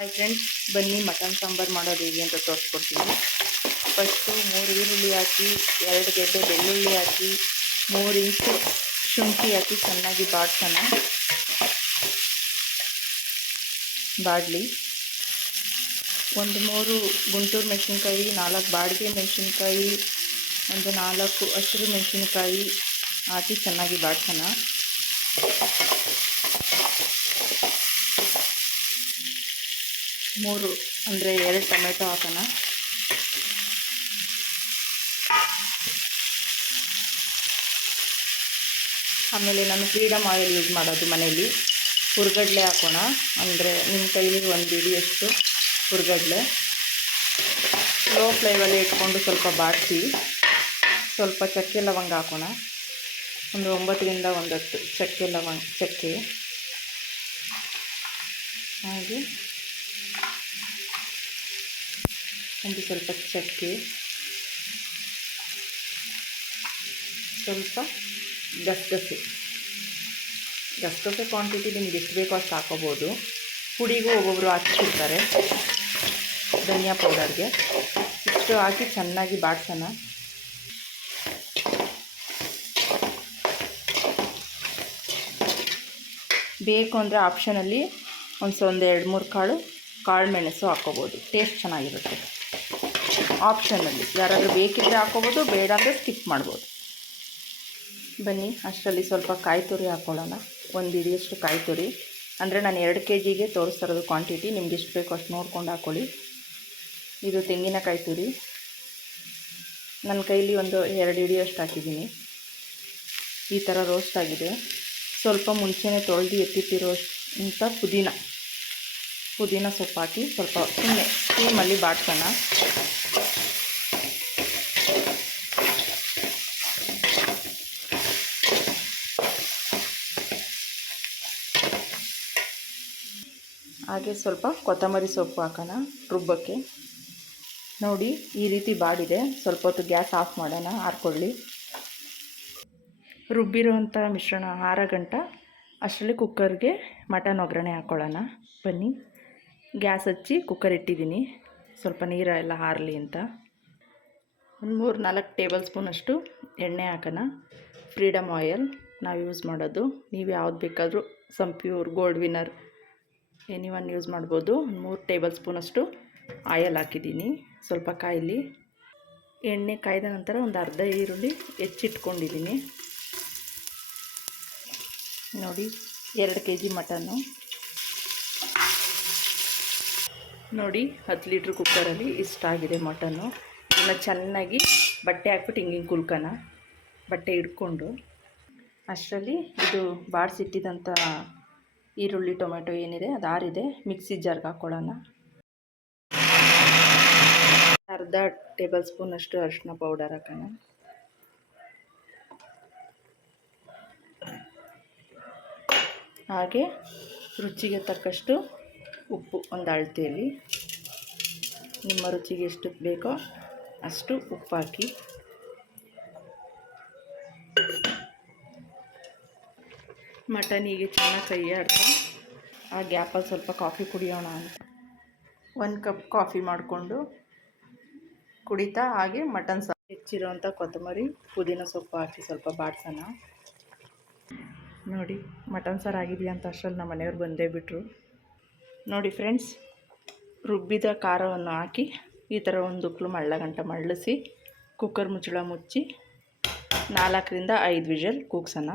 Hi friends, ಬನ್ನಿ mutton sambar ಮಾಡೋದು ಹೇಗೆ ಅಂತ ತೋರಿಸ್ಕೊಡ್ತೀನಿ. ಫಸ್ಟು 3 ಈರುಳ್ಳಿ ಹಾಕಿ, 2 ಗೆಡ್ಡೆ ಬೆಳ್ಳುಳ್ಳಿ ಹಾಕಿ, 3 ಇಂಚು ಶುಂಠಿ ಹಾಕಿ ಚೆನ್ನಾಗಿ ಬಾಡಲಿ. ಒಂದು 3 ಗುಂಟೂರು ಮೆಣಸಿನ್ಕಾಯಿ, 4 ಬಾಡಿಗೆ ಮೆಣಸಿನ್ಕಾಯಿ, ಒಂದು 4 ಹಸಿರು ಮೆಣಸಿನ್ಕಾಯಿ ಹಾಕಿ ಚೆನ್ನಾಗಿ ಬಾಡ್ಸೋಣ. ಮೂರು ಅಂದರೆ 2 ಟೊಮೆಟೊ ಹಾಕೋಣ. ಆಮೇಲೆ ನಾನು ಫ್ರೀಡಮ್ ಆಯಿಲ್ ಯೂಸ್ ಮಾಡೋದು ಮನೆಯಲ್ಲಿ. ಹುರ್ಗಡ್ಲೆ ಹಾಕೋಣ, ಅಂದರೆ ನಿಮ್ಮ ಕೈಲಿ 1 ಹಿಡಿಯಷ್ಟು ಹುರ್ಗಡ್ಲೆ. ಲೋ ಫ್ಲೇಮಲ್ಲಿ ಇಟ್ಕೊಂಡು ಸ್ವಲ್ಪ ಬಾಡಿಸಿ. ಸ್ವಲ್ಪ ಚಕ್ಕೆ ಲವಂಗ ಹಾಕೋಣ, ಒಂದು 9ರಿಂದ 10 ಚಕ್ಕೆ. ಹಾಗೆ ಒಂದು ಸ್ವಲ್ಪ ಚಕ್ಕೆ, ಸ್ವಲ್ಪ ಗಸಗಸೆ ಕ್ವಾಂಟಿಟಿ ನಿಮ್ಗೆ ಎಷ್ಟು ಬೇಕೋ ಅಷ್ಟು ಹಾಕೋಬೋದು. ಪುಡಿಗೂ ಒಬ್ಬೊಬ್ಬರು ಹಾಕಿರ್ತಾರೆ, ಧನಿಯಾ ಪೌಡರ್ಗೆ. ಇಷ್ಟು ಹಾಕಿ ಚೆನ್ನಾಗಿ ಬಾಡ್ಸೋಣ. ಬೇಕು ಅಂದರೆ ಆಪ್ಷನಲ್ಲಿ ಒಂದು 2-3 ಕಾಳು ಮೆಣಸು ಹಾಕ್ಕೋಬೋದು, ಟೇಸ್ಟ್ ಚೆನ್ನಾಗಿರುತ್ತೆ. ಆಪ್ಷನಲ್ಲಿ ಯಾರಾದರೂ ಬೇಕಿದ್ದರೆ ಹಾಕ್ಕೋಬೋದು, ಬೇಡ ಅಂದರೆ ಸ್ಕಿಪ್ ಮಾಡ್ಬೋದು. ಬನ್ನಿ, ಅಷ್ಟರಲ್ಲಿ ಸ್ವಲ್ಪ ಕಾಯಿ ತುರಿ ಹಾಕ್ಕೊಳ್ಳೋಣ. 1 ಹಿಡಿಯಷ್ಟು ಕಾಯಿ ತುರಿ, ಅಂದರೆ ನಾನು 2 kgಗೆ ತೋರಿಸ್ತಿರೋದು ಕ್ವಾಂಟಿಟಿ. ನಿಮ್ಗೆ ಎಷ್ಟು ಬೇಕೋ ಅಷ್ಟು ನೋಡ್ಕೊಂಡು ಹಾಕ್ಕೊಳ್ಳಿ. ಇದು ತೆಂಗಿನಕಾಯಿ ತುರಿ, ನನ್ನ ಕೈಲಿ ಒಂದು 2 ಹಿಡಿಯಷ್ಟು ಹಾಕಿದ್ದೀನಿ. ಈ ಥರ ರೋಸ್ಟ್ ಆಗಿದೆ. ಸ್ವಲ್ಪ ಮುಂಚೆನೇ ತೊಳೆದು ಎತ್ತಿಟ್ಟಿರೋ ಇಂಥ ಪುದೀನ ಸೊಪ್ಪು ಹಾಕಿ ಸ್ವಲ್ಪ ಸುಮ್ಮನೆ ಸ್ಟೀಮಲ್ಲಿ ಬಾಡ್ಸೋಣ. ಹಾಗೆ ಸ್ವಲ್ಪ ಕೊತ್ತಂಬರಿ ಸೊಪ್ಪು ಹಾಕೋಣ ರುಬ್ಬಕ್ಕೆ. ನೋಡಿ, ಈ ರೀತಿ ಬಾಡಿದೆ. ಸ್ವಲ್ಪ ಹೊತ್ತು ಗ್ಯಾಸ್ ಆಫ್ ಮಾಡೋಣ, ಆರಿಕೊಳ್ಳಿ. ರುಬ್ಬಿರುವಂಥ ಮಿಶ್ರಣ 6 ಗಂಟೆ ಅಷ್ಟರಲ್ಲಿ ಕುಕ್ಕರ್ಗೆ ಮಟನ್ ಒಗ್ಗರಣೆ ಹಾಕ್ಕೊಳ್ಳೋಣ. ಬನ್ನಿ, ಗ್ಯಾಸ್ ಹಚ್ಚಿ ಕುಕ್ಕರ್ ಇಟ್ಟಿದ್ದೀನಿ, ಸ್ವಲ್ಪ ನೀರೆಲ್ಲ ಹಾರಲಿ ಅಂತ. ಒಂದು 3-4 ಟೇಬಲ್ ಸ್ಪೂನಷ್ಟು ಎಣ್ಣೆ ಹಾಕೋಣ. ಫ್ರೀಡಮ್ ಆಯಿಲ್ ನಾವು ಯೂಸ್ ಮಾಡೋದು. ನೀವು ಯಾವ್ದು ಬೇಕಾದರೂ ಸಂಪ್ಯೂರ್, ಗೋಲ್ಡ್ ವಿನ್ನರ್, ಎನಿವನ್ ಯೂಸ್ ಮಾಡ್ಬೋದು. 3 ಟೇಬಲ್ ಸ್ಪೂನಷ್ಟು ಆಯಿಲ್ ಹಾಕಿದ್ದೀನಿ. ಸ್ವಲ್ಪ ಕಾಯಿಲಿ. ಎಣ್ಣೆ ಕಾಯ್ದ ನಂತರ ಒಂದು ಅರ್ಧ ಈರುಳ್ಳಿ ಹೆಚ್ಚಿಟ್ಕೊಂಡಿದ್ದೀನಿ. ನೋಡಿ, 2 kg ಮಟನ್ನು. ನೋಡಿ, 10 ಲೀಟ್ರ್ ಕುಕ್ಕರಲ್ಲಿ ಇಷ್ಟಾಗಿದೆ ಮಟನ್ನು. ಇದನ್ನು ಚೆನ್ನಾಗಿ ಬಟ್ಟೆ ಹಾಕ್ಬಿಟ್ಟು ಹಿಂಗೆ ಕುಲ್ಕೋಣ, ಬಟ್ಟೆ ಹಿಡ್ಕೊಂಡು. ಅಷ್ಟರಲ್ಲಿ ಇದು ಬಾಡಿಸಿಟ್ಟಿದ್ದಂಥ ಈರುಳ್ಳಿ ಟೊಮೆಟೊ ಏನಿದೆ ಅದು ಆರಿದೆ. ಮಿಕ್ಸಿ ಜಾರ್ಗೆ ಹಾಕ್ಕೊಳ್ಳೋಣ. ಅರ್ಧ ಟೇಬಲ್ ಸ್ಪೂನಷ್ಟು ಅರಿಶಿನ ಪೌಡರ್ ಹಾಕೋಣ. ಹಾಗೆ ರುಚಿಗೆ ತಕ್ಕಷ್ಟು ಉಪ್ಪು, ಒಂದು ಅಳತೆಯಲ್ಲಿ ನಿಮ್ಮ ರುಚಿಗೆ ಎಷ್ಟು ಬೇಕೋ ಅಷ್ಟು ಉಪ್ಪು ಹಾಕಿ. ಮಟನಿಗೆ ಚೆನ್ನಾಗಿ ಕೈ ಆಡ್ತಾ ಆ ಗ್ಯಾಪಲ್ಲಿ ಸ್ವಲ್ಪ ಕಾಫಿ ಕುಡಿಯೋಣ ಅಂತ 1 ಕಪ್ ಕಾಫಿ ಮಾಡಿಕೊಂಡು ಕುಡಿತಾ ಹಾಗೆ ಮಟನ್ ಹೆಚ್ಚಿರೋವಂಥ ಕೊತ್ತಂಬರಿ ಪುದೀನ ಸೊಪ್ಪು ಹಾಕಿ ಸ್ವಲ್ಪ ಬಾಡ್ಸೋಣ. ನೋಡಿ, ಮಟನ್ ಸಾರು ಆಗಿದೆಯಾ ಅಂತ ಅಷ್ಟರಲ್ಲಿ ನಮ್ಮ ಮನೆಯವ್ರು ಬಂದೇ ಬಿಟ್ಟರು. ನೋಡಿ ಫ್ರೆಂಡ್ಸ್, ರುಬ್ಬಿದ ಖಾರವನ್ನು ಹಾಕಿ ಈ ಥರ ಒಂದು ಉಕ್ಳು ಗಂಟೆ ಮಳ್ಳಿಸಿ ಕುಕ್ಕರ್ ಮುಚ್ಚಳ ಮುಚ್ಚಿ 4ರಿಂದ 5 ವಿಷಲ್ ಕೂಗ್ಸೋಣ.